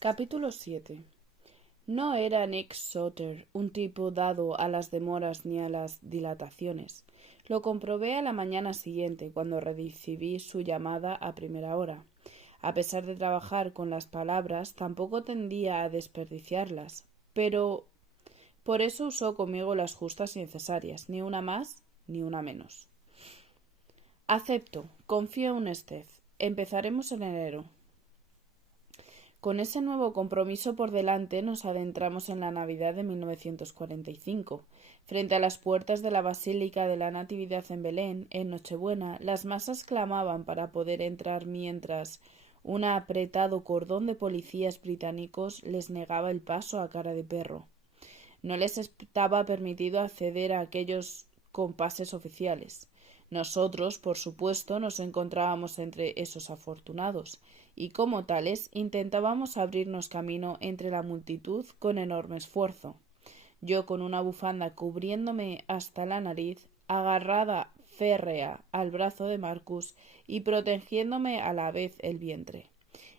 Capítulo 7. No era Nick Soter un tipo dado a las demoras ni a las dilataciones. Lo comprobé a la mañana siguiente, cuando recibí su llamada a primera hora. A pesar de trabajar con las palabras, tampoco tendía a desperdiciarlas, pero por eso usó conmigo las justas y necesarias, ni una más ni una menos. Acepto, confío en usted. Empezaremos en enero. Con ese nuevo compromiso por delante nos adentramos en la Navidad de 1945. Frente a las puertas de la Basílica de la Natividad en Belén, en Nochebuena, las masas clamaban para poder entrar mientras un apretado cordón de policías británicos les negaba el paso a cara de perro. No les estaba permitido acceder a aquellos compases oficiales. Nosotros, por supuesto, nos encontrábamos entre esos afortunados, y como tales intentábamos abrirnos camino entre la multitud con enorme esfuerzo. Yo con una bufanda cubriéndome hasta la nariz, agarrada férrea al brazo de Marcus y protegiéndome a la vez el vientre.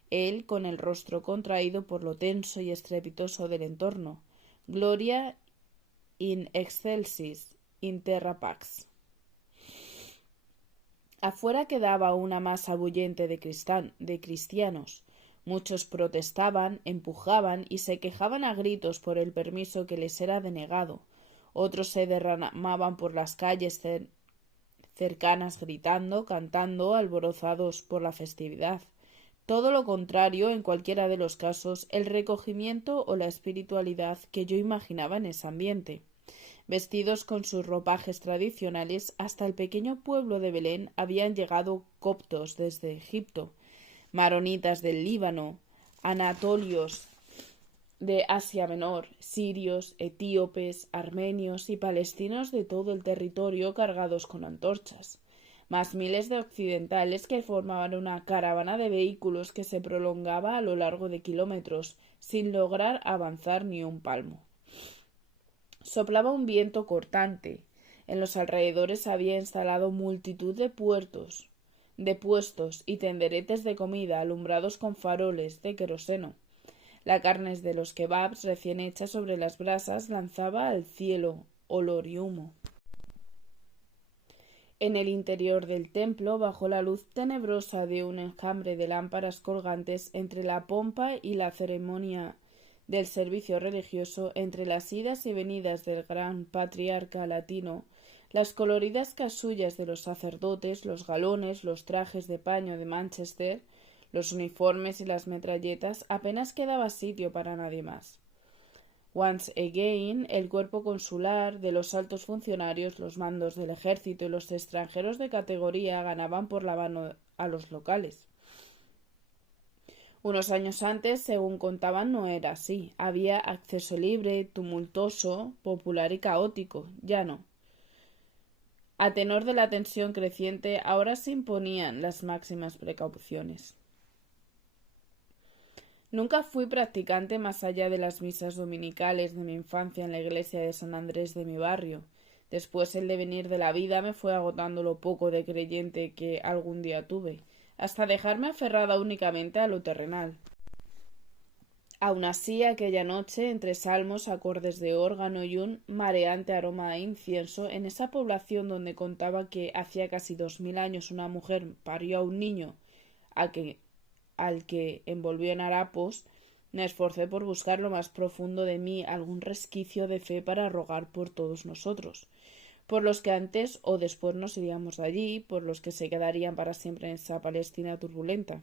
Él con el rostro contraído por lo tenso y estrepitoso del entorno. Gloria in excelsis in terra pax. Afuera quedaba una masa bullente de cristianos. Muchos protestaban, empujaban y se quejaban a gritos por el permiso que les era denegado. Otros se derramaban por las calles cercanas gritando, cantando, alborozados por la festividad. Todo lo contrario, en cualquiera de los casos, el recogimiento o la espiritualidad que yo imaginaba en ese ambiente. Vestidos con sus ropajes tradicionales, hasta el pequeño pueblo de Belén habían llegado coptos desde Egipto, maronitas del Líbano, anatolios de Asia Menor, sirios, etíopes, armenios y palestinos de todo el territorio cargados con antorchas, más miles de occidentales que formaban una caravana de vehículos que se prolongaba a lo largo de kilómetros, sin lograr avanzar ni un palmo. Soplaba un viento cortante. En los alrededores había instalado multitud de puestos y tenderetes de comida alumbrados con faroles de queroseno. La carne de los kebabs recién hecha sobre las brasas lanzaba al cielo olor y humo. En el interior del templo, bajo la luz tenebrosa de un enjambre de lámparas colgantes entre la pompa y la ceremonia del servicio religioso, entre las idas y venidas del gran patriarca latino, las coloridas casullas de los sacerdotes, los galones, los trajes de paño de Manchester, los uniformes y las metralletas, apenas quedaba sitio para nadie más. Once again, el cuerpo consular, de los altos funcionarios, los mandos del ejército y los extranjeros de categoría ganaban por la mano a los locales. Unos años antes, según contaban, no era así. Había acceso libre, tumultuoso, popular y caótico. Ya no. A tenor de la tensión creciente, ahora se imponían las máximas precauciones. Nunca fui practicante más allá de las misas dominicales de mi infancia en la iglesia de San Andrés de mi barrio. Después el devenir de la vida me fue agotando lo poco de creyente que algún día tuve, hasta dejarme aferrada únicamente a lo terrenal. Aun así, aquella noche, entre salmos, acordes de órgano y un mareante aroma a incienso, en esa población donde contaba que hacía casi 2000 años una mujer parió a un niño al que envolvió en harapos, me esforcé por buscar lo más profundo de mí algún resquicio de fe para rogar por todos nosotros, por los que antes o después nos iríamos de allí, por los que se quedarían para siempre en esa Palestina turbulenta,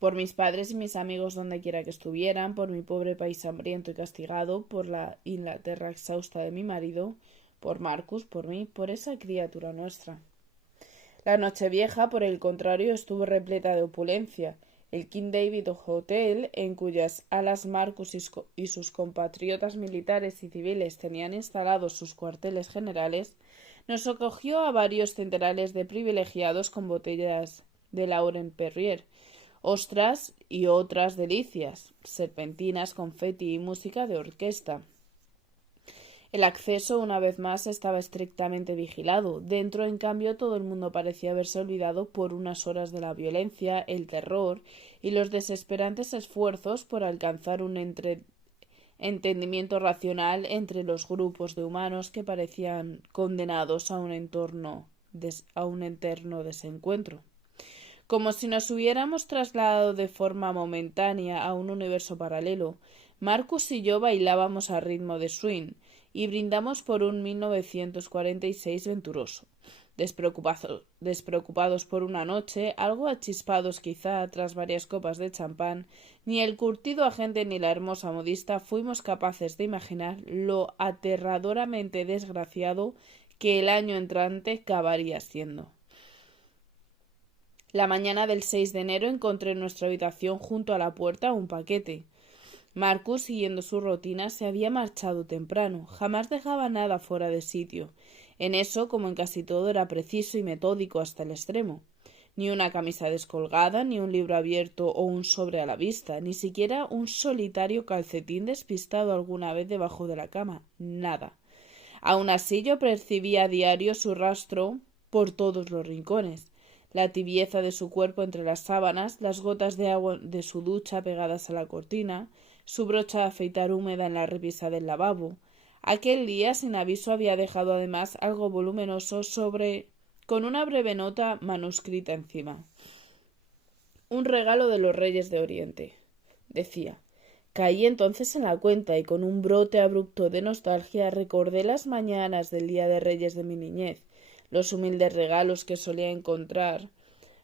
por mis padres y mis amigos dondequiera que estuvieran, por mi pobre país hambriento y castigado, por la Inglaterra exhausta de mi marido, por Marcus, por mí, por esa criatura nuestra. La Nochevieja, por el contrario, estuvo repleta de opulencia. El King David Hotel, en cuyas alas Marcus y sus compatriotas militares y civiles tenían instalados sus cuarteles generales, nos acogió a varios centenares de privilegiados con botellas de Lauren Perrier, ostras y otras delicias, serpentinas, confeti y música de orquesta. El acceso, una vez más, estaba estrictamente vigilado. Dentro, en cambio, todo el mundo parecía haberse olvidado por unas horas de la violencia, el terror y los desesperantes esfuerzos por alcanzar un entendimiento racional entre los grupos de humanos que parecían condenados a un eterno desencuentro. Como si nos hubiéramos trasladado de forma momentánea a un universo paralelo, Marcus y yo bailábamos a ritmo de swing y brindamos por un 1946 venturoso. Despreocupados por una noche, algo achispados quizá tras varias copas de champán, ni el curtido agente ni la hermosa modista fuimos capaces de imaginar lo aterradoramente desgraciado que el año entrante acabaría siendo. La mañana del 6 de enero encontré en nuestra habitación junto a la puerta un paquete. Marcus, siguiendo su rutina, se había marchado temprano. Jamás dejaba nada fuera de sitio. En eso, como en casi todo, era preciso y metódico hasta el extremo. Ni una camisa descolgada, ni un libro abierto o un sobre a la vista, ni siquiera un solitario calcetín despistado alguna vez debajo de la cama. Nada. Aun así yo percibía a diario su rastro por todos los rincones. La tibieza de su cuerpo entre las sábanas, las gotas de agua de su ducha pegadas a la cortina, su brocha de afeitar húmeda en la repisa del lavabo. Aquel día, sin aviso, había dejado además algo voluminoso con una breve nota manuscrita encima. Un regalo de los Reyes de Oriente, decía. Caí entonces en la cuenta y con un brote abrupto de nostalgia recordé las mañanas del Día de Reyes de mi niñez, los humildes regalos que solía encontrar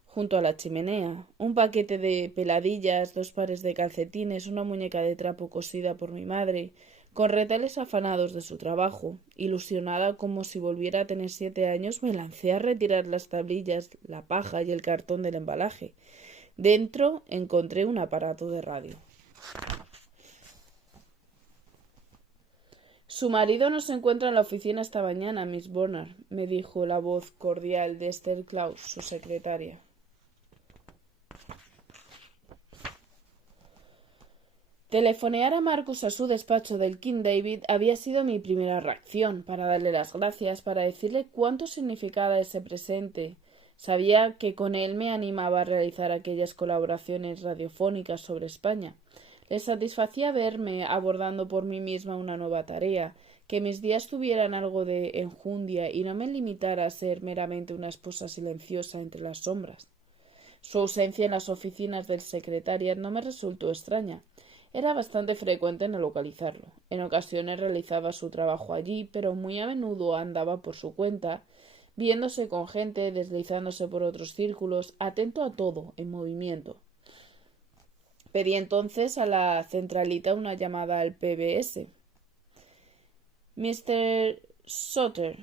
junto a la chimenea, un paquete de peladillas, 2 pares de calcetines, una muñeca de trapo cosida por mi madre, con retales afanados de su trabajo. Ilusionada como si volviera a tener 7 años, me lancé a retirar las tablillas, la paja y el cartón del embalaje. Dentro encontré un aparato de radio. Su marido no se encuentra en la oficina esta mañana, Miss Bonner, me dijo la voz cordial de Esther Claus, su secretaria. Telefonear a Marcus a su despacho del King David había sido mi primera reacción, para darle las gracias, para decirle cuánto significaba ese presente. Sabía que con él me animaba a realizar aquellas colaboraciones radiofónicas sobre España. Le satisfacía verme abordando por mí misma una nueva tarea, que mis días tuvieran algo de enjundia y no me limitara a ser meramente una esposa silenciosa entre las sombras. Su ausencia en las oficinas del secretariat no me resultó extraña. Era bastante frecuente no localizarlo. En ocasiones realizaba su trabajo allí, pero muy a menudo andaba por su cuenta, viéndose con gente, deslizándose por otros círculos, atento a todo, en movimiento. Pedí entonces a la centralita una llamada al PBS. Mr. Sutter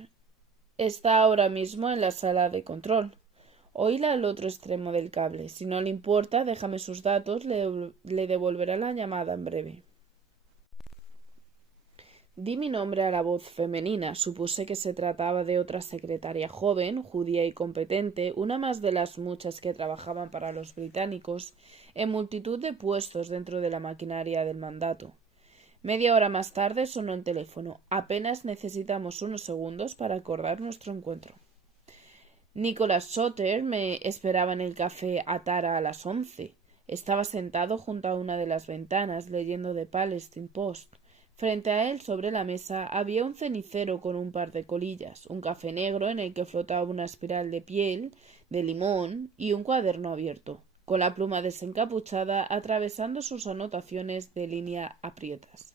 está ahora mismo en la sala de control. Oíla al otro extremo del cable. Si no le importa, déjame sus datos, le devolverá la llamada en breve. Di mi nombre a la voz femenina. Supuse que se trataba de otra secretaria joven, judía y competente, una más de las muchas que trabajaban para los británicos en multitud de puestos dentro de la maquinaria del mandato. Media hora más tarde sonó el teléfono. Apenas necesitamos unos segundos para acordar nuestro encuentro. Nicholas Sutter me esperaba en el café Atara a las 11. Estaba sentado junto a una de las ventanas leyendo The Palestine Post. Frente a él, sobre la mesa, había un cenicero con un par de colillas, un café negro en el que flotaba una espiral de piel de limón y un cuaderno abierto, con la pluma desencapuchada atravesando sus anotaciones de línea aprietas.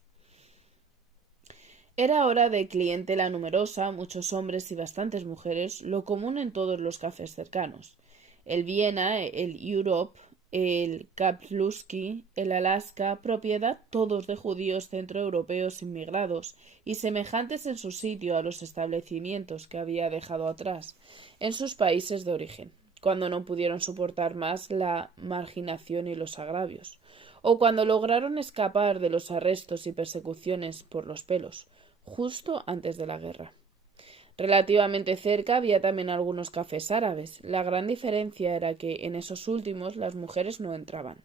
Era hora de clientela numerosa, muchos hombres y bastantes mujeres, lo común en todos los cafés cercanos. El Viena, el Europe, el Kapluski, el Alaska, propiedad todos de judíos centroeuropeos inmigrados y semejantes en su sitio a los establecimientos que había dejado atrás en sus países de origen, cuando no pudieron soportar más la marginación y los agravios, o cuando lograron escapar de los arrestos y persecuciones por los pelos, justo antes de la guerra. Relativamente cerca había también algunos cafés árabes. La gran diferencia era que en esos últimos las mujeres no entraban.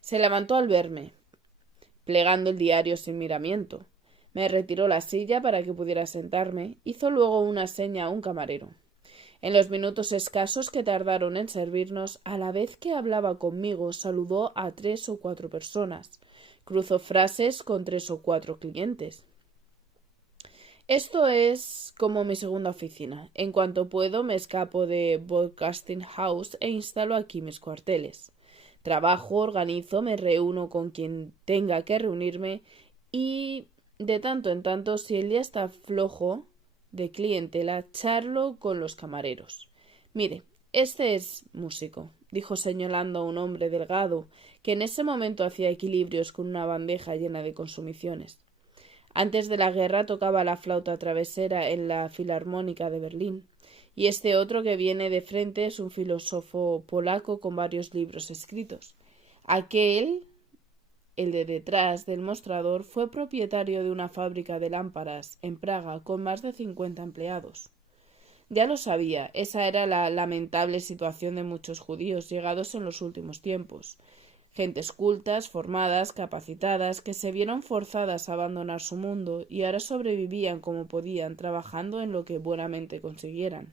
Se levantó al verme, plegando el diario sin miramiento. Me retiró la silla para que pudiera sentarme. Hizo luego una seña a un camarero. En los minutos escasos que tardaron en servirnos, a la vez que hablaba conmigo, saludó a 3 o 4 personas. Cruzó frases con 3 o 4 clientes. Esto es como mi segunda oficina. En cuanto puedo, me escapo de Broadcasting House e instalo aquí mis cuarteles. Trabajo, organizo, me reúno con quien tenga que reunirme y de tanto en tanto, si el día está flojo de clientela, charlo con los camareros. Mire, este es músico, dijo señalando a un hombre delgado que en ese momento hacía equilibrios con una bandeja llena de consumiciones. Antes de la guerra tocaba la flauta travesera en la Filarmónica de Berlín, y este otro que viene de frente es un filósofo polaco con varios libros escritos. Aquel, el de detrás del mostrador, fue propietario de una fábrica de lámparas en Praga con más de 50 empleados. Ya lo sabía, esa era la lamentable situación de muchos judíos llegados en los últimos tiempos. Gentes cultas, formadas, capacitadas, que se vieron forzadas a abandonar su mundo y ahora sobrevivían como podían, trabajando en lo que buenamente consiguieran.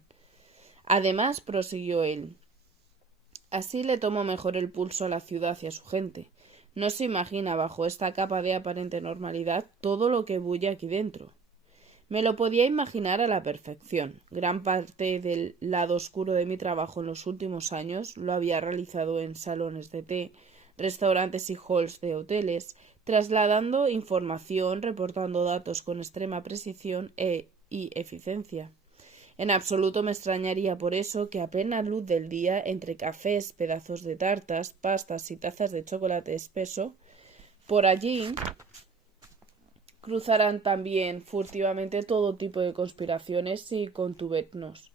Además, prosiguió él, así le tomo mejor el pulso a la ciudad y a su gente. No se imagina bajo esta capa de aparente normalidad todo lo que bulle aquí dentro. Me lo podía imaginar a la perfección. Gran parte del lado oscuro de mi trabajo en los últimos años lo había realizado en salones de té, restaurantes y halls de hoteles, trasladando información, reportando datos con extrema precisión y eficiencia. En absoluto me extrañaría por eso que a plena luz del día, entre cafés, pedazos de tartas, pastas y tazas de chocolate espeso, por allí cruzarán también furtivamente todo tipo de conspiraciones y contubernos.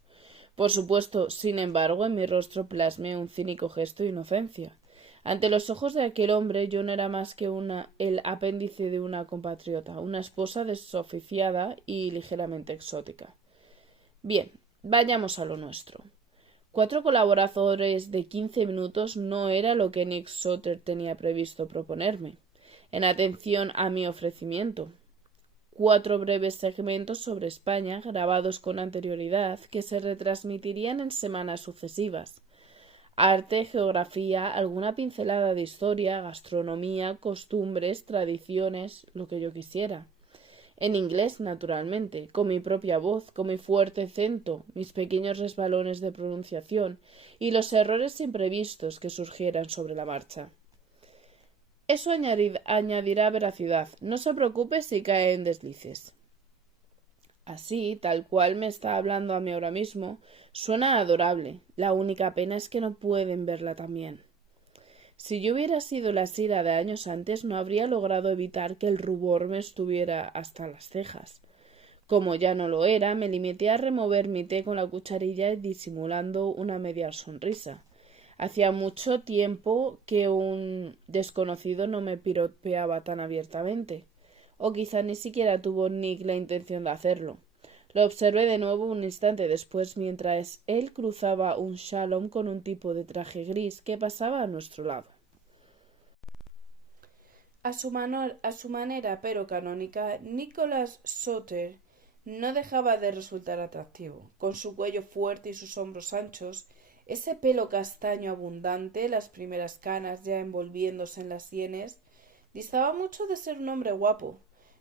Por supuesto, sin embargo, en mi rostro plasmé un cínico gesto de inocencia. Ante los ojos de aquel hombre yo no era más que el apéndice de una compatriota, una esposa desoficiada y ligeramente exótica. Bien, vayamos a lo nuestro. 4 colaboradores de 15 minutos no era lo que Nick Soter tenía previsto proponerme, en atención a mi ofrecimiento. 4 breves segmentos sobre España, grabados con anterioridad, que se retransmitirían en semanas sucesivas. Arte, geografía, alguna pincelada de historia, gastronomía, costumbres, tradiciones, lo que yo quisiera. En inglés, naturalmente, con mi propia voz, con mi fuerte acento, mis pequeños resbalones de pronunciación y los errores imprevistos que surgieran sobre la marcha. Eso añadirá veracidad. No se preocupe si cae en deslices. Así, tal cual me está hablando a mí ahora mismo, suena adorable. La única pena es que no pueden verla también. Si yo hubiera sido la Sira de años antes, no habría logrado evitar que el rubor me estuviera hasta las cejas. Como ya no lo era, me limité a remover mi té con la cucharilla disimulando una media sonrisa. Hacía mucho tiempo que un desconocido no me piropeaba tan abiertamente. O quizá ni siquiera tuvo Nick la intención de hacerlo. Lo observé de nuevo un instante después mientras él cruzaba un shalom con un tipo de traje gris que pasaba a nuestro lado. A su manera, pero canónica, Nicholas Soter no dejaba de resultar atractivo. Con su cuello fuerte y sus hombros anchos, ese pelo castaño abundante, las primeras canas ya envolviéndose en las sienes, distaba mucho de ser un hombre guapo.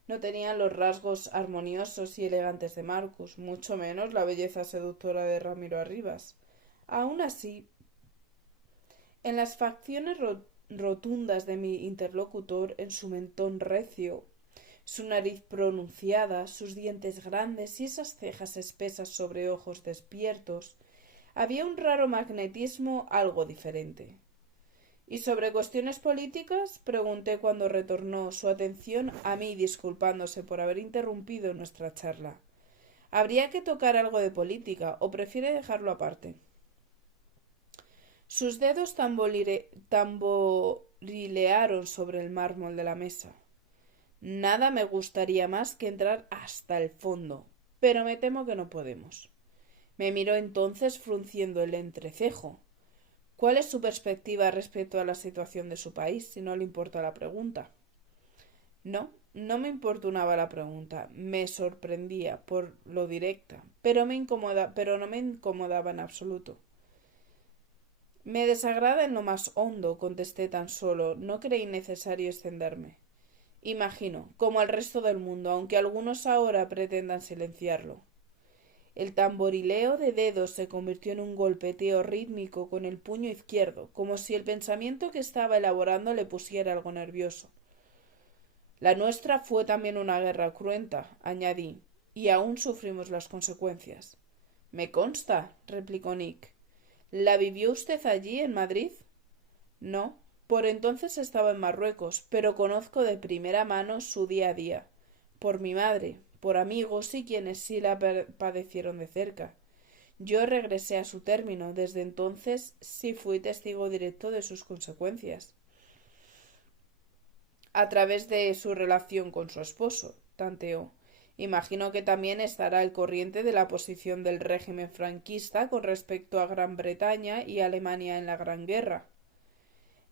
No tenía los rasgos armoniosos y elegantes de Marcus, mucho menos la belleza seductora de Ramiro Arribas. Aun así, en las facciones rotundas de mi interlocutor, en su mentón recio, su nariz pronunciada, sus dientes grandes y esas cejas espesas sobre ojos despiertos, había un raro magnetismo algo diferente. ¿Y sobre cuestiones políticas? Pregunté cuando retornó su atención a mí disculpándose por haber interrumpido nuestra charla. ¿Habría que tocar algo de política o prefiere dejarlo aparte? Sus dedos tamborilearon sobre el mármol de la mesa. Nada me gustaría más que entrar hasta el fondo, pero me temo que no podemos. Me miró entonces frunciendo el entrecejo. ¿Cuál es su perspectiva respecto a la situación de su país, si no le importa la pregunta? No, no me importunaba la pregunta, me sorprendía por lo directa, pero no me incomodaba en absoluto. Me desagrada en lo más hondo, contesté tan solo, no creí necesario extenderme. Imagino, como al resto del mundo, aunque algunos ahora pretendan silenciarlo. El tamborileo de dedos se convirtió en un golpeteo rítmico con el puño izquierdo, como si el pensamiento que estaba elaborando le pusiera algo nervioso. La nuestra fue también una guerra cruenta, añadí, y aún sufrimos las consecuencias. Me consta, replicó Nick. ¿La vivió usted allí, en Madrid? No, por entonces estaba en Marruecos, pero conozco de primera mano su día a día, por mi madre, por amigos y quienes sí la padecieron de cerca. Yo regresé a su término, desde entonces sí fui testigo directo de sus consecuencias, a través de su relación con su esposo, tanteó. Imagino que también estará al corriente de la posición del régimen franquista con respecto a Gran Bretaña y Alemania en la Gran Guerra.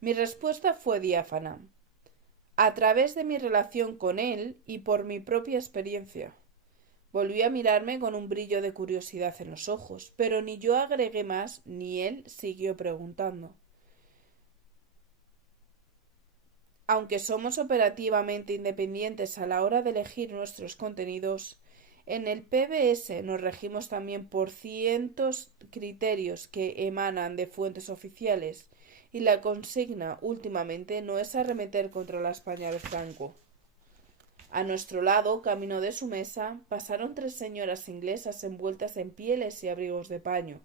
Mi respuesta fue diáfana, a través de mi relación con él y por mi propia experiencia. Volvió a mirarme con un brillo de curiosidad en los ojos, pero ni yo agregué más ni él siguió preguntando. Aunque somos operativamente independientes a la hora de elegir nuestros contenidos, en el PBS nos regimos también por cientos criterios que emanan de fuentes oficiales y la consigna últimamente no es arremeter contra la España de Franco. A nuestro lado, camino de su mesa, pasaron tres señoras inglesas envueltas en pieles y abrigos de paño,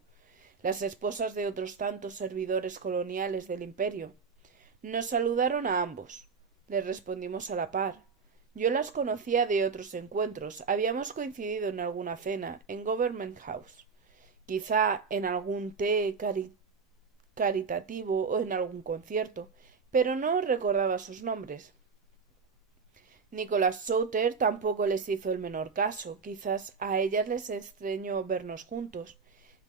las esposas de otros tantos servidores coloniales del imperio. Nos saludaron a ambos. Les respondimos a la par. Yo las conocía de otros encuentros. Habíamos coincidido en alguna cena, en Government House. Quizá en algún té caritativo o en algún concierto, pero no recordaba sus nombres. Nicholas Souter tampoco les hizo el menor caso. Quizás a ellas les extrañó vernos juntos.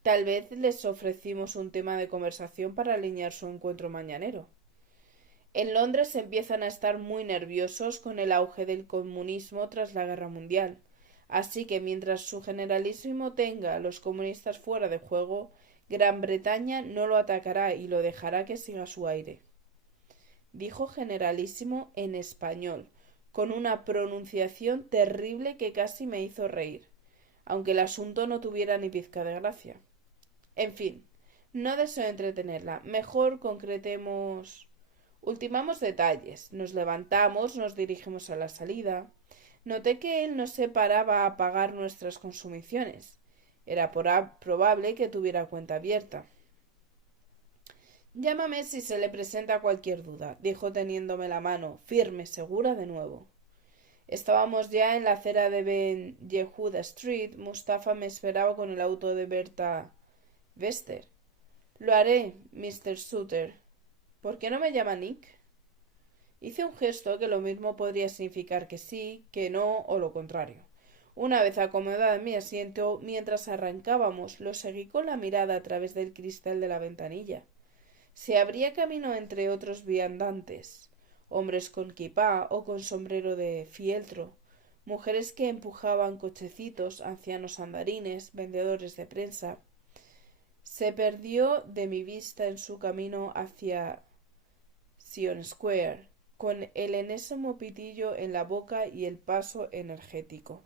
Tal vez les ofrecimos un tema de conversación para alinear su encuentro mañanero. En Londres empiezan a estar muy nerviosos con el auge del comunismo tras la Guerra Mundial, así que mientras su generalísimo tenga a los comunistas fuera de juego, Gran Bretaña no lo atacará y lo dejará que siga su aire. Dijo generalísimo en español, con una pronunciación terrible que casi me hizo reír, aunque el asunto no tuviera ni pizca de gracia. En fin, no deseo entretenerla. Mejor concretemos. Ultimamos detalles. Nos levantamos, nos dirigimos a la salida. Noté que él no se paraba a pagar nuestras consumiciones. Era probable que tuviera cuenta abierta. Llámame si se le presenta cualquier duda, dijo teniéndome la mano, firme, segura de nuevo. Estábamos ya en la acera de Ben Yehuda Street. Mustafa me esperaba con el auto de Berta Wester. Lo haré, Mr. Suter. ¿Por qué no me llama Nick? Hice un gesto que lo mismo podría significar que sí, que no o lo contrario. Una vez acomodada en mi asiento, mientras arrancábamos, lo seguí con la mirada a través del cristal de la ventanilla. Se abría camino entre otros viandantes, hombres con kipá o con sombrero de fieltro, mujeres que empujaban cochecitos, ancianos andarines, vendedores de prensa. Se perdió de mi vista en su camino hacia Sion Square, con el enésimo pitillo en la boca y el paso energético.